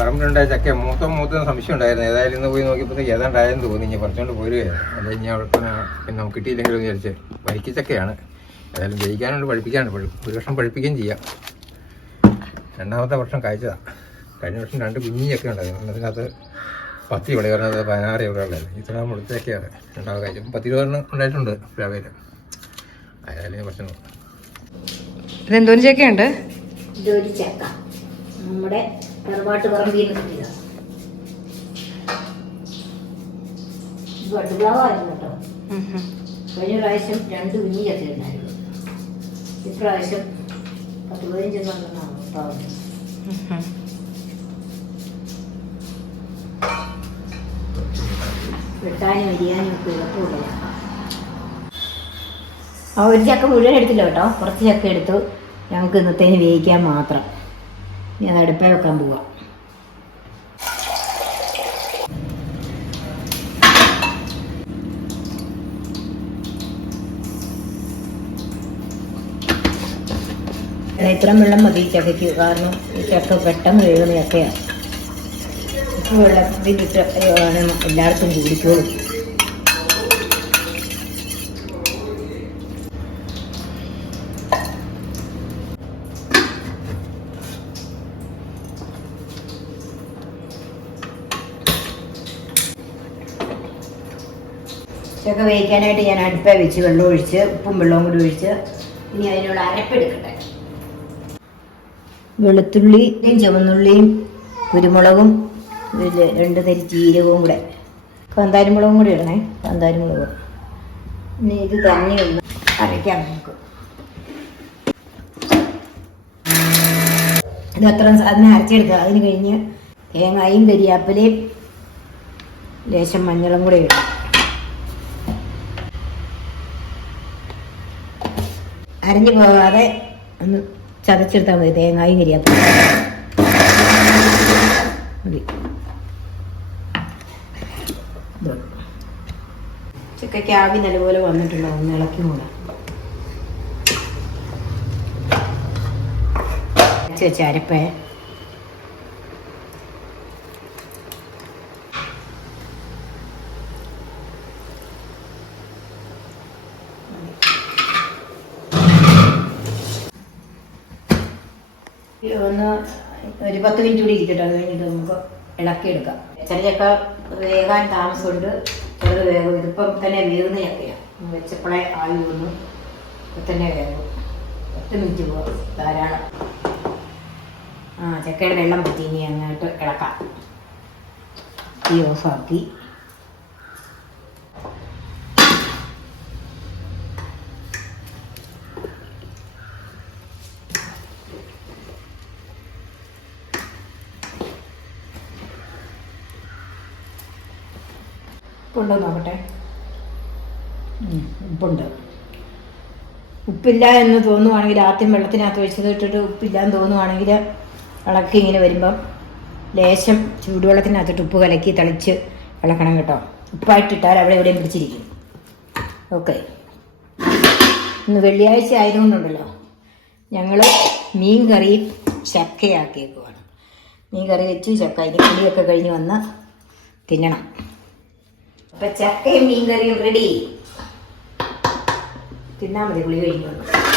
പറമ്പിലുണ്ടായ ചക്ക മൂത്ത മൂത്ത സംശയം ഉണ്ടായിരുന്നു ഏതായാലും ഇന്ന് പോയി നോക്കിയപ്പോൾ ഏതാണ്ടായെന്ന് തോന്നി. ഞാൻ പറഞ്ഞുകൊണ്ട് പോരുകയാണ്. അത് ഇനി അവിടെ പിന്നെ നമുക്ക് കിട്ടിയില്ലെങ്കിലും വിചാരിച്ച് വരിക്ക ചക്കയാണ്. ഏതായാലും ജയിക്കാനുണ്ട് പഠിപ്പിക്കാനുണ്ട്. ഒരു വർഷം പഠിപ്പിക്കുകയും ചെയ്യാം. രണ്ടാമത്തെ വർഷം കാഴ്ചതാണ് കഴിഞ്ഞ വർഷം രണ്ട് കുഞ്ഞി ചക്ക ഉണ്ടായിരുന്നു. അതിനകത്ത് പത്തി ഇവിടെ പറഞ്ഞത് പതിനാറ് ഇവിടെ ഉള്ളത്. ഇത്ര മുഴുത്തേക്കാണ് രണ്ടാമത് കാഴ്ച. പത്ത് ഇരുപതെണ്ണം ഉണ്ടായിട്ടുണ്ട് രാവിലെ. അതായാലും പ്രശ്നം ഇതെന്തോരം ചക്കയുണ്ട്? ഇതൊരു ചക്ക? നമ്മുടെ കറുവാട്ട് പറമ്പിൽ നിന്ന് കിട്ടിയതാണ് ഇത് വട്ടുപ്ലാവായിരുന്നു കേട്ടോ. കഴിഞ്ഞ പ്രാവശ്യം രണ്ട് കുഞ്ഞി ചക്ക ഉണ്ടായിരുന്നു ഇപ്രാവശ്യം പത്ത് പതിനഞ്ചെണ്ണം ഉണ്ടാവും വെട്ടാനും അരിയാനും ഒക്കെ എളുപ്പമുള്ള ആ ഒരു ചക്ക മുഴുവൻ എടുത്തില്ല കേട്ടോ. കുറച്ച് ചക്ക എടുത്തു. ഞങ്ങൾക്ക് ഇന്നത്തേന് വേവിക്കാൻ മാത്രം. ഞാൻ അടുപ്പേ വെക്കാൻ പോവാം. ഇത്രയും വെള്ളം മതി ചക്കയ്ക്ക്. കാരണം ഈ ചക്ക പെട്ടെന്ന് വേകുന്ന ചക്കയാണ് വെള്ളത്തിൽ ഇട്ട് എല്ലായിടത്തും എല്ലാവർക്കും ചക്ക വേവിക്കാനായിട്ട് ഞാൻ അടുപ്പേ വെച്ച് വെള്ളം ഒഴിച്ച് ഉപ്പും വെള്ളവും കൂടി ഒഴിച്ച് ഇനി അതിനോട് അരപ്പെടുക്കട്ടെ വെളുത്തുള്ളിയും ചുവന്നുള്ളിയും കുരുമുളകും രണ്ട് തരി ജീരകവും കൂടെ. കാന്താരി മുളകും കൂടി ഇടണേ. കാന്താരി മുളക്. ഇനി ഇത് തന്നെ ഒന്ന് അരയ്ക്കാം നമുക്ക്. ഇത് അത്ര അതിനെ അരച്ചെടുക്കുക. അതിന് കഴിഞ്ഞ് തേങ്ങായും കരിയാപ്പലയും ലേശം മഞ്ഞളും കൂടെ ഇടും അരഞ്ഞു പോകാതെ ഒന്ന് ചതച്ചെടുത്താൽ മതി തേങ്ങായും കരിയാപ്പും മതി. ചക്കയ്ക്ക് ആവി നല്ലപോലെ വന്നിട്ടുണ്ടോ ഒന്ന് ഇളക്കി കൂടാ ചേച്ചി അരപ്പേ. ഒന്ന് ഒരു പത്ത് മിനിറ്റ് കൂടി ഇരിക്കട്ടെ അത് കഴിഞ്ഞിട്ട് നമുക്ക് ഇളക്കിയെടുക്കാം ചില ചക്ക വേകാൻ താമസമുണ്ട് ചിലത് വേഗം ഇതിപ്പം തന്നെ വേകുന്ന ചക്കയാണ് വെച്ചപ്പോഴേ ആയി വന്നു. ഇപ്പം തന്നെ വേഗം പത്ത് മിനിറ്റ് പോകാം ധാരാളം. ആ ചക്കയുടെ വെള്ളം പറ്റി ഇനി അങ്ങോട്ട് ഇളക്കാം. തീ ഓഫാക്കി. ഉപ്പുണ്ടോ നോക്കട്ടെ. ഉപ്പുണ്ട്. ഉപ്പില്ല എന്ന് തോന്നുവാണെങ്കിൽ ആദ്യം വെള്ളത്തിനകത്ത് ഒഴിച്ചത് ഇട്ടിട്ട് ഉപ്പില്ല എന്ന് തോന്നുവാണെങ്കിൽ ഇളക്കി ഇങ്ങനെ വരുമ്പം ലേശം ചൂടുവെള്ളത്തിനകത്തിട്ട് ഉപ്പ് കലക്കി തളിച്ച് ഇളക്കണം കേട്ടോ. ഉപ്പായിട്ടിട്ടാൽ അവിടെ എവിടെയും പിടിച്ചിരിക്കും. ഓക്കെ. ഇന്ന് വെള്ളിയാഴ്ച ആയതുകൊണ്ടുണ്ടല്ലോ. ഞങ്ങൾ മീൻ കറി ചക്കയാക്കിയേക്കുവാണ്. മീൻ കറി വെച്ച് ചക്ക അതിന്റെ കുളിയൊക്കെ കഴിഞ്ഞ് വന്ന് തിന്നണം. അപ്പൊ ചക്കയും മീൻ കറിയും റെഡി തിന്നാ മതി കുളി കഴിഞ്ഞ്.